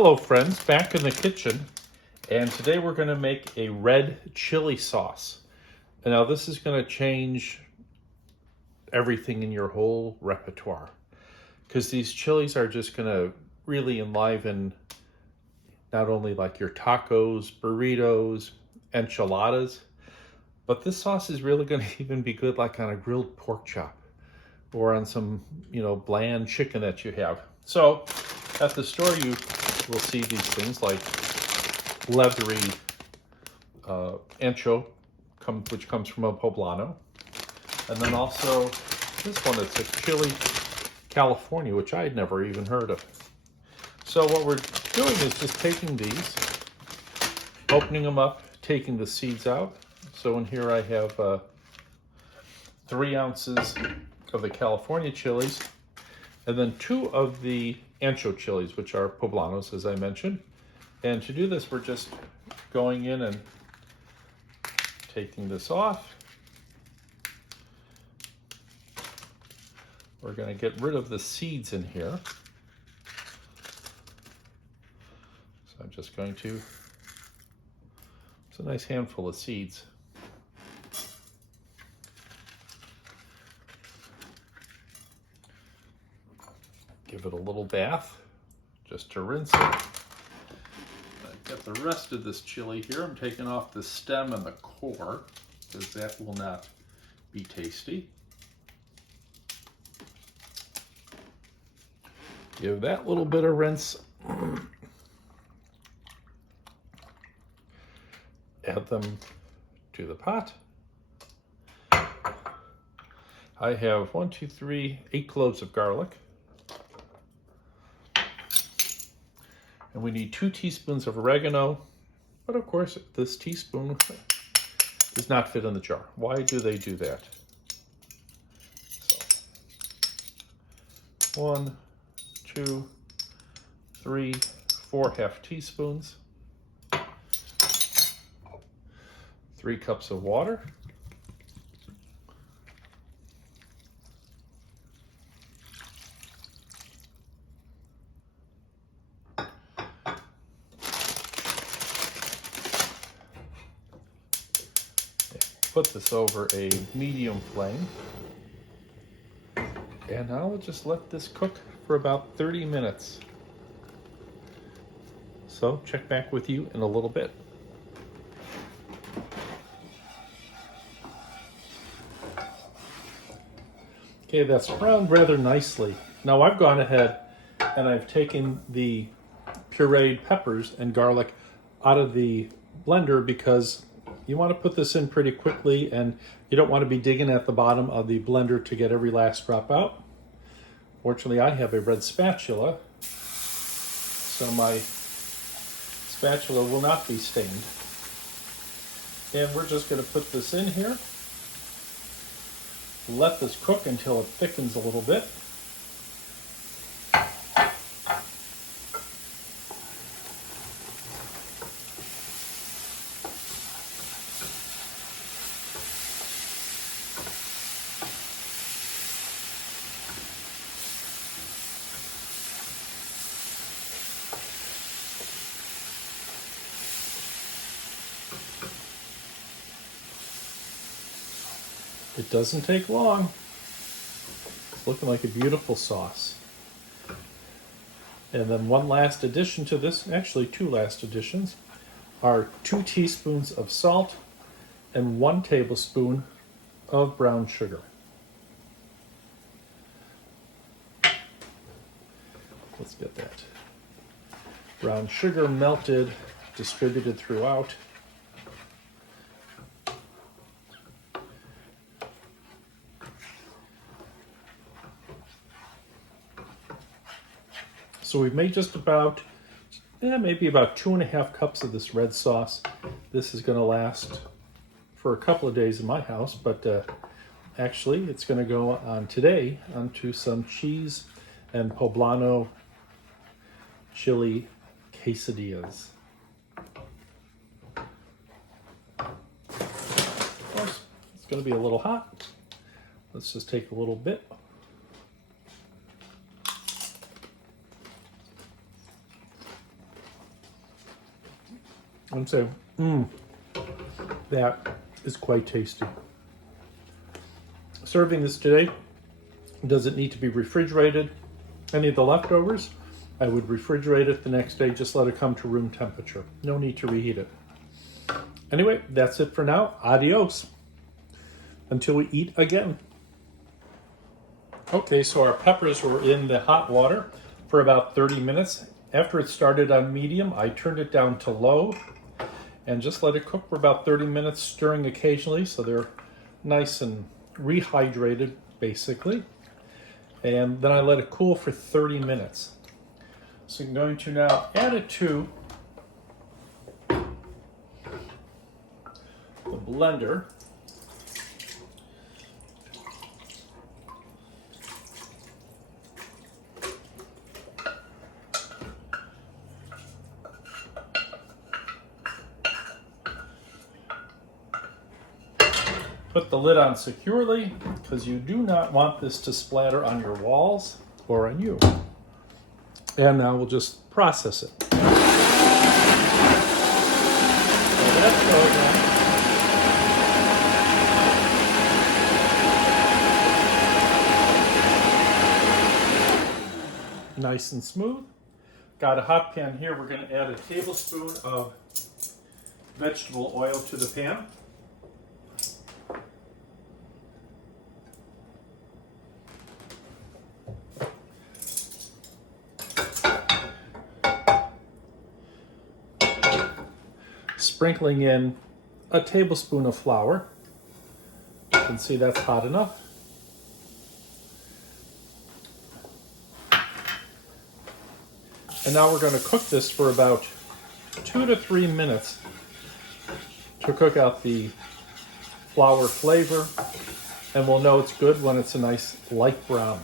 Hello friends, back in the kitchen, and today we're going to make a red chili sauce. And now this is going to change everything in your whole repertoire, because these chilies are just going to really enliven not only like your tacos, burritos, enchiladas, but this sauce is really going to even be good like on a grilled pork chop or on some, bland chicken that you have. So at the store you will see these things like leathery ancho, which comes from a poblano. And then also this one that's a chili California, which I had never even heard of. So what we're doing is just taking these, opening them up, taking the seeds out. So in here I have 3 ounces of the California chilies, and then 2 of the ancho chilies, which are poblanos, as I mentioned. And to do this, we're just going in and taking this off. We're going to get rid of the seeds in here. So I'm just going to, it's a nice handful of seeds. Give it a little bath just to rinse it. I've got the rest of this chili here. I'm taking off the stem and the core because that will not be tasty. Give that little bit of rinse. Add them to the pot. I have 8 cloves of garlic. And we need 2 teaspoons of oregano, but of course this teaspoon does not fit in the jar. Why do they do that? So 1, 2, 3, 4 half teaspoons, 3 cups of water, put this over a medium flame, and now we'll just let this cook for about 30 minutes. So check back with you in a little bit. Okay, that's browned rather nicely. Now I've gone ahead and I've taken the pureed peppers and garlic out of the blender because you want to put this in pretty quickly and you don't want to be digging at the bottom of the blender to get every last drop out. Fortunately, I have a red spatula, so my spatula will not be stained. And we're just going to put this in here. Let this cook until it thickens a little bit. It doesn't take long. It's looking like a beautiful sauce. And then one last addition to this, actually 2 last additions, are 2 teaspoons of salt and 1 tablespoon of brown sugar. Let's get that. Brown sugar melted, distributed throughout. So we've made just about, maybe about 2.5 cups of this red sauce. This is going to last for a couple of days in my house, but actually it's going to go on today onto some cheese and poblano chili quesadillas. Of course, it's going to be a little hot. Let's just take a little bit. and say, that is quite tasty. Serving this today, does it need to be refrigerated? Any of the leftovers, I would refrigerate it the next day, just let it come to room temperature. No need to reheat it. Anyway, that's it for now. Adios. Until we eat again. Okay, so our peppers were in the hot water for about 30 minutes. After it started on medium, I turned it down to low and just let it cook for about 30 minutes, stirring occasionally so they're nice and rehydrated, basically. And then I let it cool for 30 minutes. So I'm going to now add it to the blender. Put the lid on securely because you do not want this to splatter on your walls or on you. And now we'll just process it. So that's going on. Nice and smooth. Got a hot pan here. We're going to add a tablespoon of vegetable oil to the pan. Sprinkling in a tablespoon of flour. You can see that's hot enough. And now we're going to cook this for about 2 to 3 minutes to cook out the flour flavor. And we'll know it's good when it's a nice light brown.